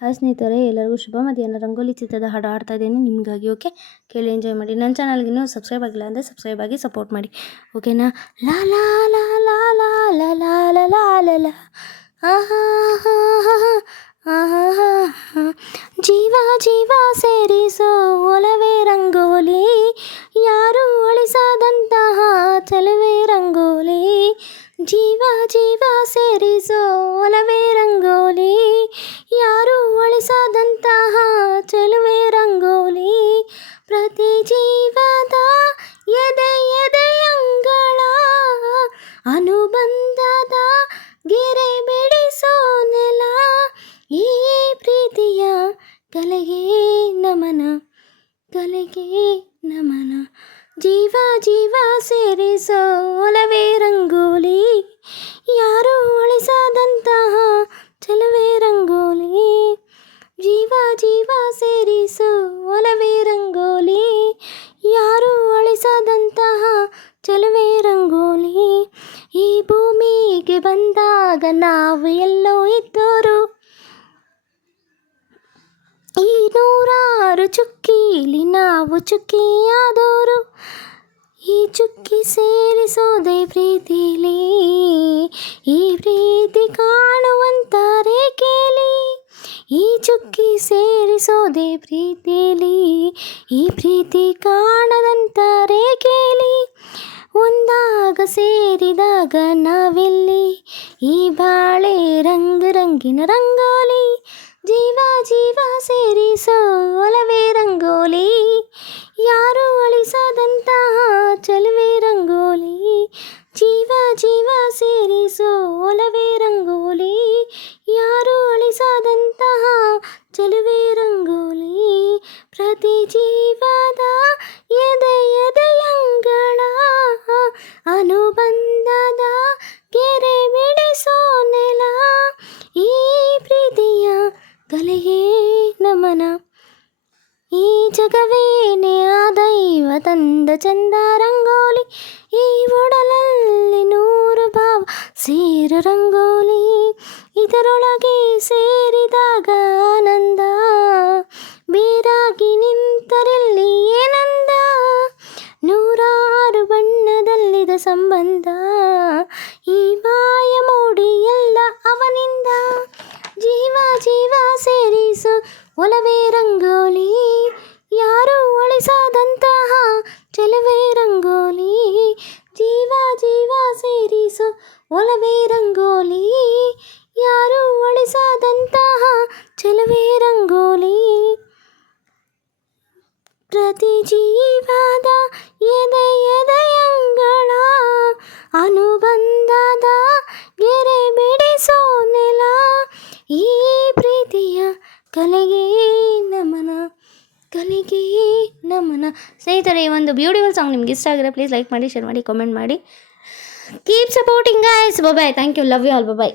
Hi ಸ್ನೇಹಿತರೆ ಎಲ್ಲರಿಗೂ ಶುಭ ಮಧ್ಯಾಹ್ನ ರಂಗೋಲಿ ಚಿತ್ರದ ಹಾಡು ಹಾಡ್ತಾ ಇದ್ದೀನಿ ನಿಮಗಾಗಿ ಓಕೆ ಕೇಳಿ ಎಂಜಾಯ್ ಮಾಡಿ ನನ್ನ ಚಾನಲ್ಗೆ ಇನ್ನೂ ಸಬ್ಸ್ಕ್ರೈಬ್ ಆಗಿಲ್ಲ ಅಂದರೆ ಸಬ್ಸ್ಕ್ರೈಬ್ ಆಗಿ ಸಪೋರ್ಟ್ ಮಾಡಿ ಓಕೆನಾ ಲಾ ಲಾ ಲಾ ಲಾ ಲಾ ಲಾ ಲಾ ಲಾ ಲಾ ಲಾ ಜೀವ ಜೀವ ಸೇರಿಸೋ ಒಲವೇ ರಂಗೋಲಿ ಯಾರು ಅಳಿಸದಂತಹ ಚಲುವೆ ರಂಗೋಲಿ ಜೀವ ಜೀವ ಸೇರಿಸೋ ಒಲವೇ ರಂಗೋಲಿ ಯಾರು ಅಳಿಸದಂತಹ ಚೆಲುವೆ ರಂಗೋಲಿ ಪ್ರತಿ ಜೀವದ ಎದೆ ಎದೆಯಂಗಳ ಅನುಬಂಧದ ಗೆರೆ ಬಿಡಿಸೋ ನೆಲ ಈ ಪ್ರೀತಿಯ ಕಲೆಗೆ ನಮನ ಕಲೆಗೆ ನಮನ ಜೀವ ಜೀವ ಸೇರಿಸೋ ಒಲವೇ ರಂಗೋಲಿ ಬಂದಾಗ ನಾವು ಎಲ್ಲೋ ಇದ್ದೋರು. ಈ ನೂರಾರು ಚುಕ್ಕಿಲಿ ನಾವು ಚುಕ್ಕಿಯಾದವರು. ಈ ಚುಕ್ಕಿ ಸೇರಿಸೋದೆ ಪ್ರೀತಿಲಿ. ಈ ಪ್ರೀತಿ ಕಾಣುವಂತಾರೆ ಕೇಳಿ. ಈ ಚುಕ್ಕಿ ಸೇರಿಸೋದೆ ಪ್ರೀತಿಲಿ. ಈ ಪ್ರೀತಿ ಕಾಣದಂತಾರೆ ಕೇಳಿ. ಒಂದಾಗ ಸೇರಿದಾಗ ನಾವೆಲ್ಲಿ ఈ బాళే రంగు రంగిన రంగోలి జీవా జీవా ಸೇರಿ ಸೋಲವೇ ರಂಗೋಲಿ ಯಾರು ಅಳಿಸದಂತಹ ಚಲುವೆ ರಂಗೋಲಿ ಜೀವ ಜೀವ ಸೇರಿ ಸೋಲವೇ ರಂಗೋಲಿ ಯಾರು ಅಳಿಸದಂತಹ ಚಲುವೆ ರಂಗೋಲಿ ಪ್ರತಿ ಜೀವದ ಈ ಜಗವೇನೆ ಆ ದೈವ ತಂದ ಚಂದ ರಂಗೋಲಿ, ಈ ಒಡಲಲ್ಲಿ ನೂರು ಭಾವ ಸೇರು ರಂಗೋಲಿ. ಇದರೊಳಗೆ ಸೇರಿದಾಗ ಆನಂದ, ಬೇರಾಗಿ ನಿಂತರಲ್ಲಿ ಏನಂದ. ನೂರಾರು ಬಣ್ಣದಲ್ಲಿದ ಸಂಬಂಧ ಒಲವೇ ರಂಗೋಲಿ ಯಾರು ಅಳಿಸದಂತಹ ಚೆಲುವೆ ರಂಗೋಲಿ ಜೀವ ಜೀವ ಸೇರಿಸು ಒಲವೇ ರಂಗೋಲಿ ಯಾರು ಅಳಿಸದಂತಹ ಚೆಲುವೆ ರಂಗೋಲಿ ಪ್ರತಿ ಜೀವದ ಎದೆ ಎದೆಯಂಗಳ ಅನುಬಂಧದ ಕಲೆಗೆ ನಮನ ಕಲೆಗೆ ನಮನ. ಸ್ನೇಹಿತರೆ, ಈ ಒಂದು ಬ್ಯೂಟಿಫುಲ್ ಸಾಂಗ್ ನಿಮ್ಗೆ ಇಷ್ಟ ಆಗಿರೋ ಪ್ಲೀಸ್ ಲೈಕ್ ಮಾಡಿ ಶೇರ್ ಮಾಡಿ ಕಮೆಂಟ್ ಮಾಡಿ. Keep supporting guys bye thank you love you all bye